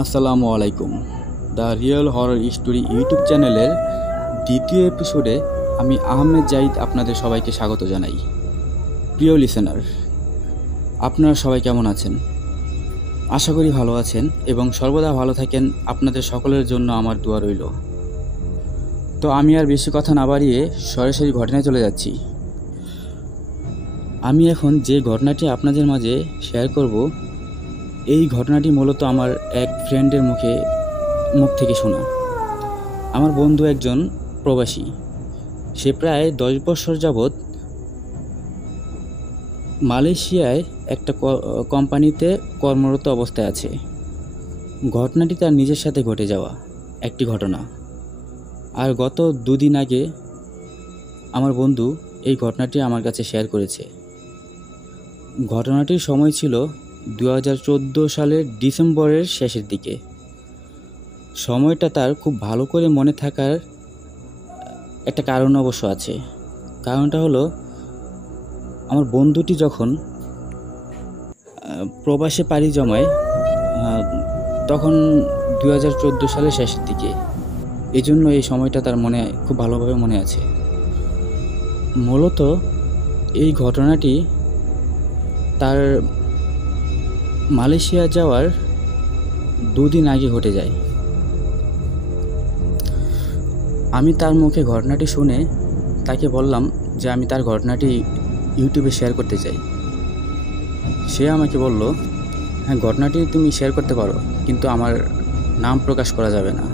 আসসালামু আলাইকুম। The real horror story YouTube চ্যানেলের দ্বিতীয় এপিসোডে আমি আহমেদ জাহিদ আপনাদের সবাইকে স্বাগত জানাই। প্রিয় লিসেনার, আপনারা সবাই কেমন আছেন? আশা করি ভালো আছেন এবং সর্বদা ভালো থাকেন। আপনাদের সকলের জন্য আমার দোয়া রইল। তো আমি আর বেশি কথা না বাড়িয়ে সরাসরি ঘটনায় চলে যাচ্ছি। আমি এখন যে ঘটনাটি আপনাদের মাঝে শেয়ার করব, এই ঘটনাটি মূলত আমার এক ফ্রেন্ডের মুখ থেকে শোনা। আমার বন্ধু একজন প্রবাসী। সে প্রায় 10 বছর যাবৎ মালয়েশিয়ায় একটা কোম্পানিতে কর্মরত অবস্থায় আছে। ঘটনাটি তার নিজের সাথে ঘটে যাওয়া একটি ঘটনা। আর গত 2 দিন আগে আমার বন্ধু এই ঘটনাটি আমার কাছে শেয়ার করেছে। ঘটনাটির সময় ছিল 2014 সালের ডিসেম্বরের শেষের দিকে। সময়টা তার খুব ভালো করে মনে থাকার একটা কারণ অবশ্য আছে। কারণটা হলো, আমার বন্ধুটি যখন প্রবাসে পাড়ি জমায় তখন 2014 সালের শেষের দিকে। এই জন্য এই সময়টা তার মনে খুব ভালোভাবে মনে আছে। মূলত এই ঘটনাটি তার মালয়েশিয়া যাওয়ার 2 দিন আগে ঘটে যায়। আমি তার মুখে ঘটনাটি শুনে তাকে বললাম যে আমি তার ঘটনাটি ইউটিউবে শেয়ার করতে চাই। সে আমাকে বলল, হ্যাঁ, ঘটনাটি তুমি শেয়ার করতে পারো, কিন্তু আমার নাম প্রকাশ করা যাবে না।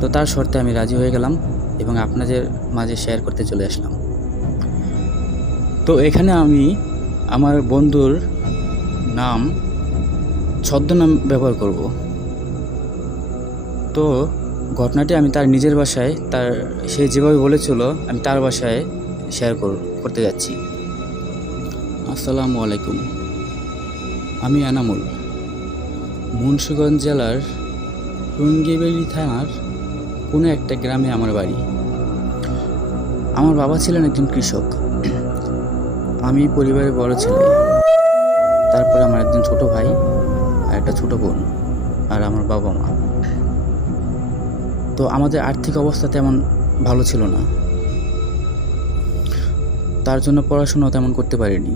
তো তার শর্তে আমি রাজি হয়ে গেলাম এবং আপনাদের মাঝে শেয়ার করতে চলে আসলাম। তো এখানে আমি আমার বন্ধুর নাম ছদ্মনাম ব্যবহার করব। তো ঘটনাটি আমি তার নিজের ভাষায়, সে যেভাবে বলেছিল আমি তার ভাষায় শেয়ার করতে যাচ্ছি। আসসালামু আলাইকুম। আমি এনামুল। মুন্সিগঞ্জ জেলার টুঙ্গিবেড়ি থানার কোনো একটা গ্রামে আমার বাড়ি। আমার বাবা ছিলেন একজন কৃষক। আমি পরিবারের বড় ছেলে। তারপরে আমার একজন ছোট ভাই আর একটা ছোট বোন আর আমার বাবা মা। তো আমাদের আর্থিক অবস্থা তেমন ভালো ছিল না, তার জন্য পড়াশোনাও তেমন করতে পারিনি।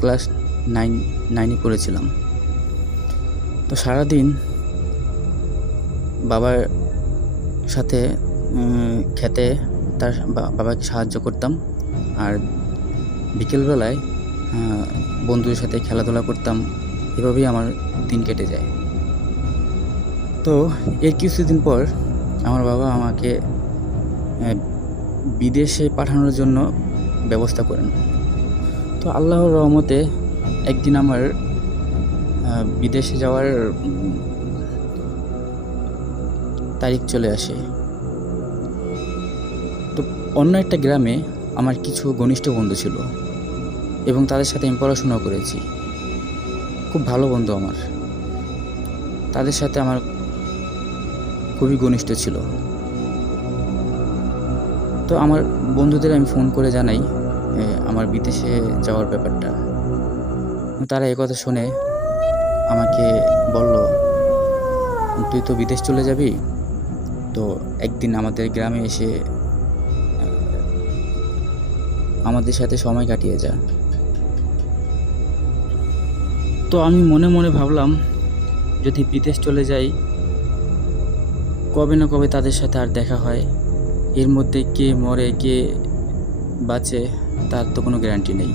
ক্লাস 9 পড়েছিলাম। তো সারাদিন বাবার সাথে খেতে তার বাবাকে সাহায্য করতাম, আর বিকেলবেলায় বন্ধুদের সাথে খেলাধুলা করতাম। এভাবেই আমার দিন কেটে যায়। তো এর কিছুদিন পর আমার বাবা আমাকে বিদেশে পাঠানোর জন্য ব্যবস্থা করেন। তো আল্লাহর রহমতে একদিন আমার বিদেশে যাওয়ার তারিখ চলে আসে। তো অন্য একটা গ্রামে আমার কিছু ঘনিষ্ঠ বন্ধু ছিল এবং তাদের সাথে আমি পড়াশোনাও করেছি। খুব ভালো বন্ধু আমার। তাদের সাথে আমার খুবই ঘনিষ্ঠ ছিল। তো আমার বন্ধুদের আমি ফোন করে জানাই আমার বিদেশে যাওয়ার ব্যাপারটা। তারা এই কথা শুনে আমাকে বলল, তুই তো বিদেশ চলে যাবি, তো একদিন আমাদের গ্রামে এসে আমাদের সাথে সময় কাটিয়ে যা। তো আমি মনে মনে ভাবলাম, যদি বিদেশ চলে যাই, কবে না কবে তাদের সাথে আর দেখা হয়। এর মধ্যে কে মরে কে বাঁচে তার তো কোনো গ্যারান্টি নেই।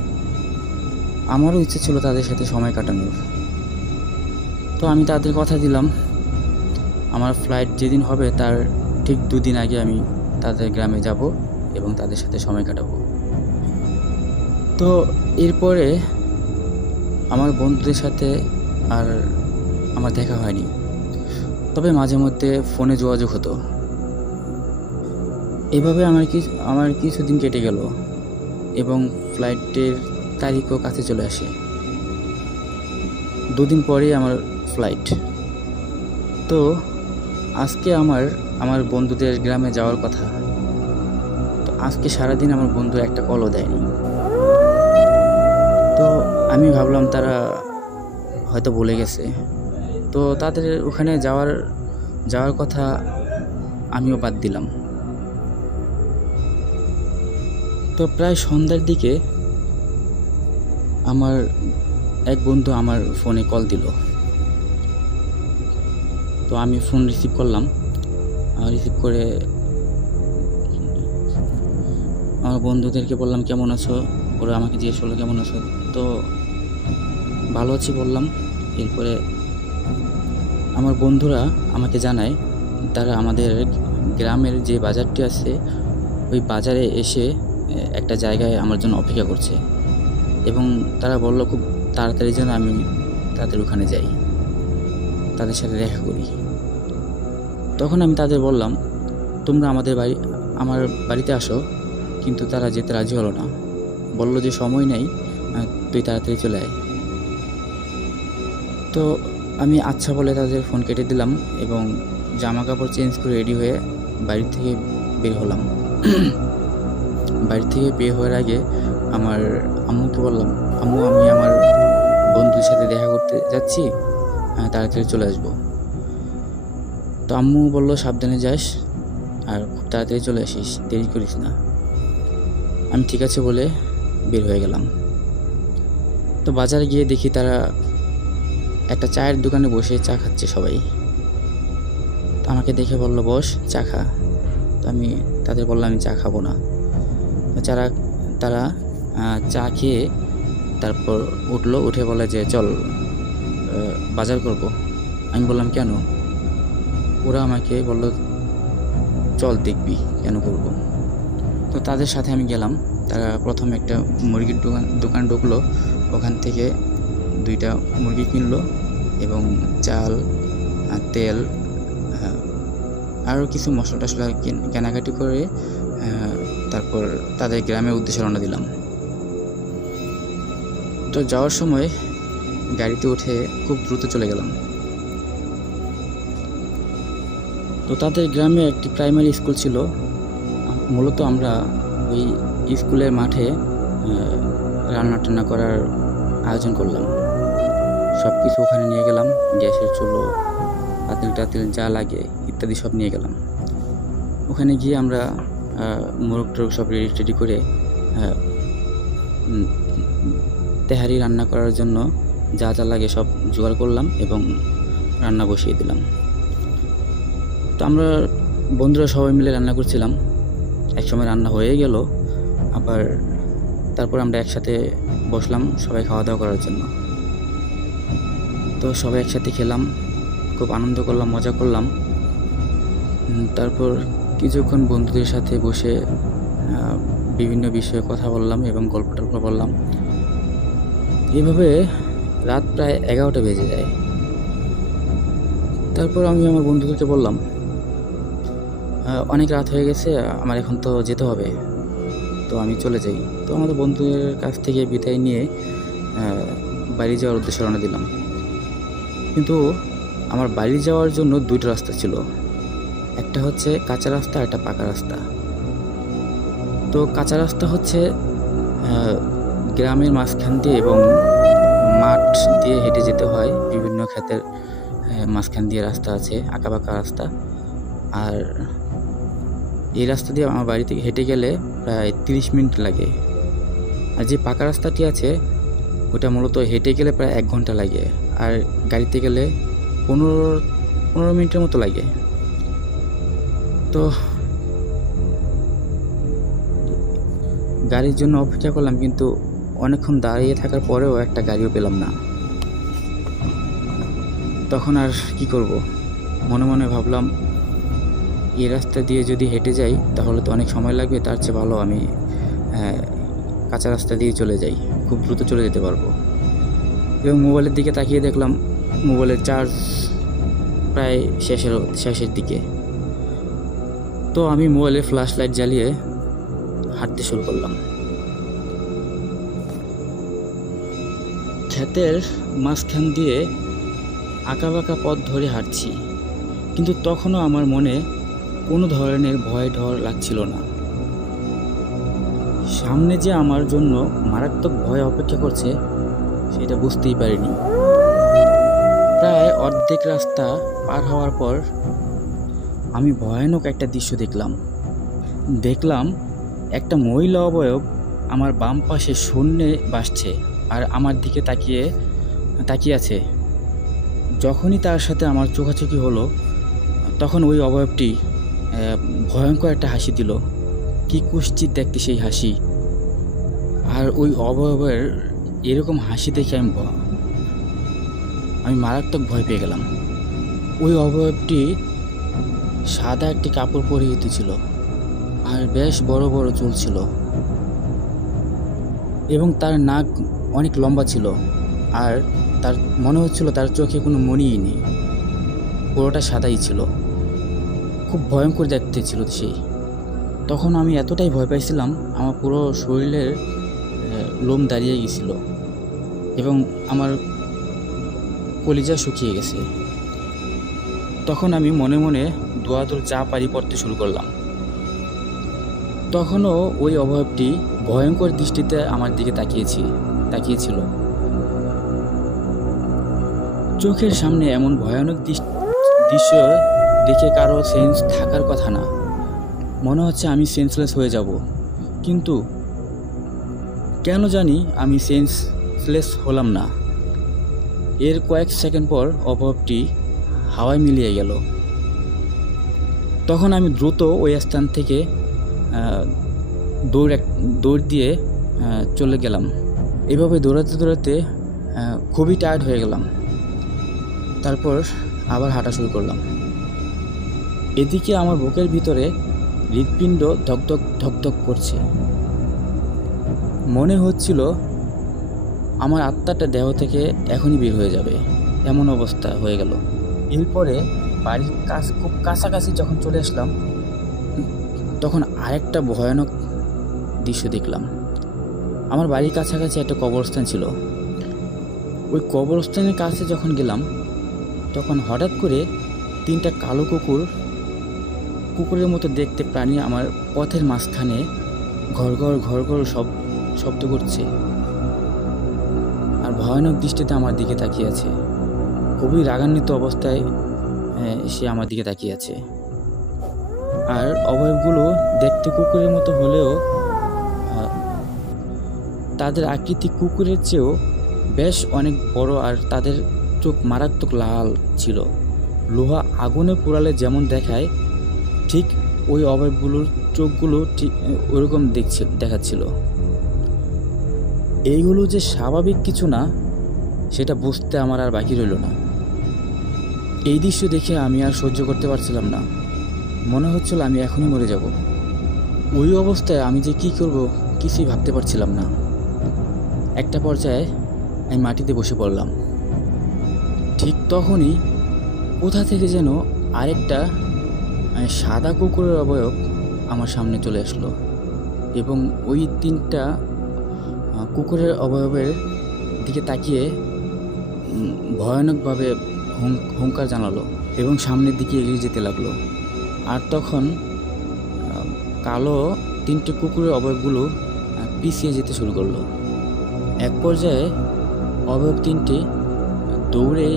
আমারও ইচ্ছে ছিল তাদের সাথে সময় কাটানোর। তো আমি তাদের কথা দিলাম, আমার ফ্লাইট যেদিন হবে তার ঠিক 2 দিন আগে আমি তাদের গ্রামে যাব এবং তাদের সাথে সময় কাটাবো। তো এরপরে আমার বন্ধুদের সাথে আর আমার দেখা হয়নি, তবে মাঝে মধ্যে ফোনে যোগাযোগ হতো। এভাবে আমার কিছুদিন কেটে গেল এবং ফ্লাইটের তারিখও কাছে চলে আসে। 2 দিন পরেই আমার ফ্লাইট। তো আজকে আমার বন্ধুদের গ্রামে যাওয়ার কথা। তো আজকে সারাদিন আমার বন্ধু একটা কলও দেয়নি। তো আমি ভাবলাম তারা হয়তো ভুলে গেছে। তো তো তাদের ওখানে যাওয়ার কথা আমিও বাদ দিলাম। তো প্রায় সন্ধ্যার দিকে আমার এক বন্ধু আমার ফোনে কল দিল। তো আমি ফোন রিসিভ করলাম। রিসিভ করে আমার বন্ধুদেরকে বললাম কেমন আছো, ওরা আমাকে জিজ্ঞেস করলো কেমন আছো। তো ভালো আছি বললাম। এরপরে আমার বন্ধুরা আমাকে জানায় তারা আমাদের গ্রামের যে বাজারটি আছে ওই বাজারে এসে একটা জায়গায় আমার জন্য অপেক্ষা করছে, এবং তারা বলল খুব তাড়াতাড়ি যেন আমি তাদের ওখানে যাই, তাদের সাথে দেখা করি। তখন আমি তাদের বললাম তোমরা আমার বাড়িতে আসো, কিন্তু তারা যেতে রাজি হলো না। বলল যে সময় নেই, তুই তাড়াতাড়ি চলে আয়। তো আমি আচ্ছা বলে তাদের ফোন কেটে দিলাম এবং জামা কাপড় চেঞ্জ করে রেডি হয়ে বাড়ি থেকে বের হলাম। বাড়ি থেকে বের হওয়ার আগে আমার আম্মুকে বললাম, আম্মু আমি আমার বন্ধুর সাথে দেখা করতে যাচ্ছি, তাড়াতাড়ি চলে আসবো। তো আম্মু বলল সাবধানে যাস আর খুব তাড়াতাড়ি চলে আসিস, দেরি করিস না। আমি ঠিক আছে বলে বের হয়ে গেলাম। তো বাজারে গিয়ে দেখি তারা একটা চায়ের দোকানে বসে চা খাচ্ছে সবাই। তো আমাকে দেখে বলল বস চা খা। তো আমি তাদের বললাম আমি চা খাবো না। তারা চা খেয়ে তারপর উঠে বলে যে চল বাজার করব। আমি বললাম কেন? ওরা আমাকে বলল চল দেখবি কেন করব। তো তাদের সাথে আমি গেলাম। তারা প্রথমে একটা মুরগির দোকান ঢুকলো, ওখান থেকে 2টা মুরগি কিনলো এবং চাল তেল আরও কিছু মশলা টশলা কেনাকাটি করে তারপর তাদের গ্রামের উদ্দেশ্যে রওনা দিলাম। তো যাওয়ার সময় গাড়িতে উঠে খুব দ্রুত চলে গেলাম। তো তাদের গ্রামে একটি প্রাইমারি স্কুল ছিল। মূলত আমরা ওই স্কুলের মাঠে রান্না টান্না করার আয়োজন করলাম। সব কিছু ওখানে নিয়ে গেলাম, গ্যাসের চুলো, পাতিল টাতিল যা লাগে ইত্যাদি সব নিয়ে গেলাম। ওখানে গিয়ে আমরা মোরগ টোরগ সব রেডি করে তেহারি রান্না করার জন্য যা যা লাগে সব জোগাড় করলাম এবং রান্না বসিয়ে দিলাম। তো আমরা বন্ধুরা সবাই মিলে রান্না করছিলাম। একসময় রান্না হয়ে গেল, আবার তারপর আমরা একসাথে বসলাম সবাই খাওয়া দাওয়া করার জন্য। তো সবাই একসাথে খেলাম, খুব আনন্দ করলাম, মজা করলাম। তারপর কিছুক্ষণ বন্ধুদের সাথে বসে বিভিন্ন বিষয়ে কথা বললাম এবং গল্প টল্প বললাম। এভাবে রাত প্রায় 11টা বেজে যায়। তারপর আমি আমার বন্ধুদেরকে বললাম অনেক রাত হয়ে গেছে, আমার এখন তো যেতে হবে, তো আমি চলে যাই। তো আমাদের বন্ধুদের কাছ থেকে বিদায় নিয়ে বাড়ি যাওয়ার উদ্দেশ্যে রওনা দিলাম। কিন্তু আমার বাড়ি যাওয়ার জন্য 2টা রাস্তা ছিল, একটা হচ্ছে কাঁচা রাস্তা আর একটা পাকা রাস্তা। তো কাঁচা রাস্তা হচ্ছে গ্রামের মাঝখান দিয়ে এবং মাঠ দিয়ে হেঁটে যেতে হয়, বিভিন্ন ক্ষেতের মাঝখান দিয়ে রাস্তা আছে, আঁকাবাঁকা রাস্তা। আর এই রাস্তা দিয়ে আমার বাড়ি থেকে হেঁটে গেলে প্রায় 30 মিনিট লাগে। আর যে পাকা রাস্তাটি আছে ওটা মূলত হেঁটে গেলে প্রায় 1 ঘন্টা লাগে, আর গাড়িতে গেলে 15 মিনিটের মতো লাগে। তো গাড়ির জন্য অপেক্ষা করলাম, কিন্তু অনেকক্ষণ দাঁড়িয়ে থাকার পরেও একটা গাড়িও পেলাম না। তখন আর কি করব, মনে মনে ভাবলাম এই রাস্তা দিয়ে যদি হেঁটে যাই তাহলে তো অনেক সময় লাগবে, তার চেয়ে ভালো আমি কাঁচা রাস্তা দিয়ে চলে যাই, খুব দ্রুত চলে যেতে পারবো। এবং মোবাইলের দিকে তাকিয়ে দেখলাম মোবাইলের চার্জ প্রায় শেষের দিকে। তো আমি মোবাইলের ফ্ল্যাশ লাইট জ্বালিয়ে হাঁটতে শুরু করলাম। ক্ষেতের মাঝখান দিয়ে আঁকাবাঁকা পথ ধরে হাঁটছি, কিন্তু তখনও আমার মনে কোনো ধরনের ভয় ডর লাগছিল না। সামনে যে আমার জন্য মারাত্মক ভয় অপেক্ষা করছে সেটা বুঝতেই পারিনি। প্রায় অর্ধেক রাস্তা পার হওয়ার পর আমি ভয়ানক একটা দৃশ্য দেখলাম একটা মহিলা অবয়ব আমার বাম পাশে শূন্যে ভাসছে আর আমার দিকে তাকিয়ে আছে। যখনই তার সাথে আমার চোখাচোখি হলো তখন ওই অবয়বটি ভয়ঙ্কর একটা হাসি দিল। কি কুৎসিত দেখতে সেই হাসি। আর ওই অবয়বের এরকম হাসি দেখে আমি মারাত্মক ভয় পেয়ে গেলাম। ওই অবয়বটি সাদা একটি কাপড় পরিহিত ছিল আর বেশ বড় বড় চুল ছিল এবং তার নাক অনেক লম্বা ছিল আর তার মনে হচ্ছিল তার চোখে কোনো মণিই নেই, পুরোটা সাদাই ছিল। খুব ভয়ঙ্কর দেখতে ছিল সেই। তখন আমি এতটাই ভয় পাইছিলাম আমার পুরো শরীরের লোম দাঁড়িয়ে গেছিল এবং আমার কলিজা শুকিয়ে গেছে। তখন আমি মনে মনে দোয়াদুল যা পারি পড়তে শুরু করলাম। তখনও ওই অবয়বটি ভয়ঙ্কর দৃষ্টিতে আমার দিকে তাকিয়েছিল। চোখের সামনে এমন ভয়ানক দৃশ্য দেখে কারো সেন্স থাকার কথা না, মনে হচ্ছে আমি সেন্সলেস হয়ে যাব। কিন্তু কেন জানি আমি সেন্সলেস হলাম না। এর কয়েক সেকেন্ড পর অবয়বটি হাওয়ায় মিলিয়ে গেল। তখন আমি দ্রুত ওই স্থান থেকে দৌড় দিয়ে চলে গেলাম। এভাবে দৌড়াতে খুবই টায়ার্ড হয়ে গেলাম। তারপর আবার হাঁটা শুরু করলাম। এদিকে আমার বুকের ভিতরে হৃৎপিণ্ড ধকধক করছে। মনে হচ্ছিল আমার আত্মাটা দেহ থেকে এখনই বের হয়ে যাবে, এমন অবস্থা হয়ে গেল। এরপরে বাড়ির খুব কাছাকাছি যখন চলে আসলাম তখন আরেকটা ভয়ানক দৃশ্য দেখলাম। আমার বাড়ির কাছাকাছি একটা কবরস্থান ছিল। ওই কবরস্থানের কাছে যখন গেলাম তখন হঠাৎ করে 3টা কালো কুকুরের মতো দেখতে প্রাণী আমার পথের মাঝখানে ঘর ঘর শব্দ করছে আর ভয়ানক দৃষ্টিতে আমার দিকে তাকিয়ে আছে। খুবই রাগান্বিত অবস্থায় সে আমার দিকে তাকিয়ে আছে। আর অবয়বগুলো দেখতে কুকুরের মতো হলেও তাদের আকৃতি কুকুরের চেয়েও বেশ অনেক বড় আর তাদের চোখ মারাত্মক লাল ছিল। লোহা আগুনে পোড়ালে যেমন দেখায় ঠিক ওই অবয়বগুলোর চোখগুলো ঠিক ওরকম দেখাচ্ছিল। এইগুলো যে স্বাভাবিক কিছু না সেটা বুঝতে আমার আর বাকি রইল না। এই দৃশ্য দেখে আমি আর সহ্য করতে পারছিলাম না। মনে হচ্ছিল আমি এখনই মরে যাব। ওই অবস্থায় আমি যে কি করব কিছুই ভাবতে পারছিলাম না। একটা পর্যায়ে আমি মাটিতে বসে পড়লাম। ঠিক তখনই কোথা থেকে যেন আরেকটা সাদা কুকুরের অবয়ব আমার সামনে চলে আসলো এবং ওই 3টা কুকুরের অবয়বের দিকে তাকিয়ে ভয়ানকভাবে হুঙ্কার জানালো এবং সামনের দিকে এগিয়ে যেতে লাগলো। আর তখন কালো 3টে কুকুরের অবয়বগুলো পিছিয়ে যেতে শুরু করলো। এক পর্যায়ে অবয়ব 3টি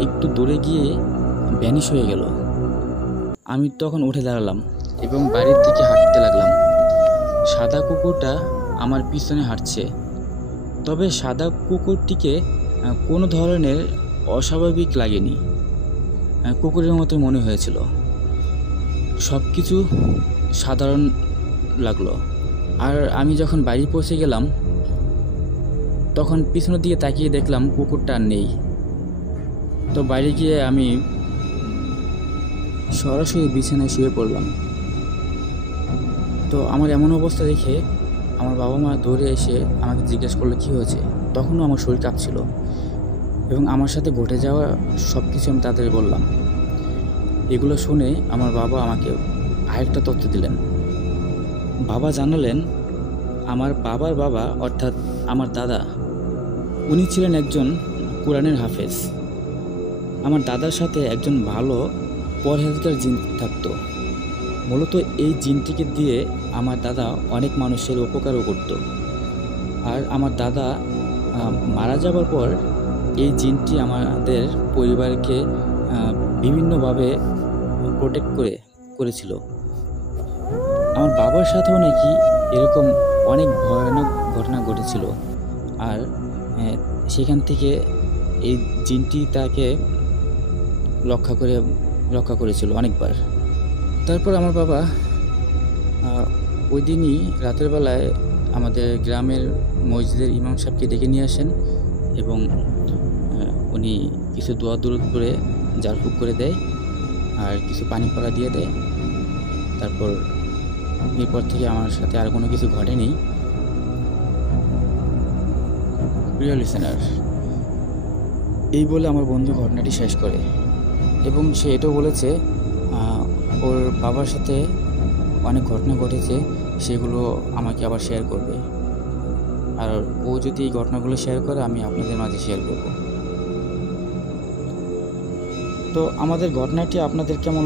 একটু দৌড়ে গিয়ে ভ্যানিশ হয়ে গেল। আমি তখন উঠে দাঁড়ালাম এবং বাড়ির দিকে হাঁটতে লাগলাম। সাদা কুকুরটা আমার পিছনে হাঁটছে, তবে সাদা কুকুরটিকে কোনো ধরনের অস্বাভাবিক লাগেনি, কুকুরের মতো মনে হয়েছিল। সব কিছু সাধারণ লাগলো। আর আমি যখন বাড়ি পৌঁছে গেলাম তখন পিছনের দিকে তাকিয়ে দেখলাম কুকুরটা আর নেই। তো বাড়ি গিয়ে আমি সরাসরি বিছানায় শুয়ে পড়লাম। তো আমার এমন অবস্থা দেখে আমার বাবা মা দৌড়ে এসে আমাকে জিজ্ঞেস করলো কী হয়েছে। তখনও আমার শরীর কাঁপছিল এবং আমার সাথে ঘটে যাওয়া সব কিছু আমি তাদের বললাম। এগুলো শুনে আমার বাবা আমাকে আরেকটা তথ্য দিলেন। বাবা জানালেন আমার বাবার বাবা অর্থাৎ আমার দাদা, উনি ছিলেন একজন কোরআনের হাফেজ। আমার দাদার সাথে একজন ভালো পরহেজগার জিন থাকতো। মূলত এই জিনটিকে দিয়ে আমার দাদা অনেক মানুষের উপকারও করত। আর আমার দাদা মারা যাবার পর এই জিনটি আমাদের পরিবারকে বিভিন্নভাবে প্রোটেক্ট করেছিল। আমার বাবার সাথেও নাকি এরকম অনেক ভয়ানক ঘটনা ঘটেছিল, আর সেখান থেকে এই জিনটি তাকে রক্ষা করেছিল অনেকবার। তারপর আমার বাবা ওই দিনই রাতের বেলায় আমাদের গ্রামের মসজিদের ইমাম সাহেবকে ডেকে নিয়ে আসেন এবং উনি কিছু দোয়া দুরূদ করে ঝাড়ফুঁক করে দেয় আর কিছু পানি পড়া দিয়ে দেয়। তারপর এরপর থেকে আমার সাথে আর কোনো কিছু ঘটেনি। প্রিয় লিসেনার, এই বলে আমার বন্ধু ঘটনাটি শেষ করে এবং সে এটাও বলেছে ওর বাবার সাথে অনেক ঘটনা ঘটেছে, সেগুলো আমাকে আবার শেয়ার করবে, আর ও যদি এই ঘটনাগুলো শেয়ার করে আমি আপনাদের মাঝে শেয়ার করব। তো আমাদের ঘটনাটি আপনাদের কেমন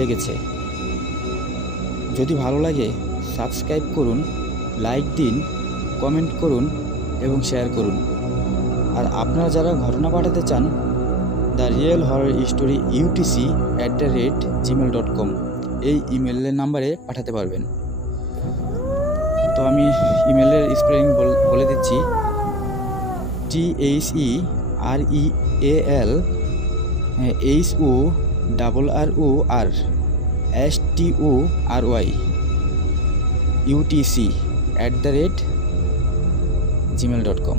লেগেছে? যদি ভালো লাগে সাবস্ক্রাইব করুন, লাইক দিন, কমেন্ট করুন এবং শেয়ার করুন। আর আপনারা যারা ঘটনা পাঠাতে চান the real horror story UTC@gmail.com এই ইমেলের নাম্বারে পাঠাতে পারবেন। তো আমি ইমেলের স্পেলিং বলে দিচ্ছি, THEREALHORROR UTC@gmail.com।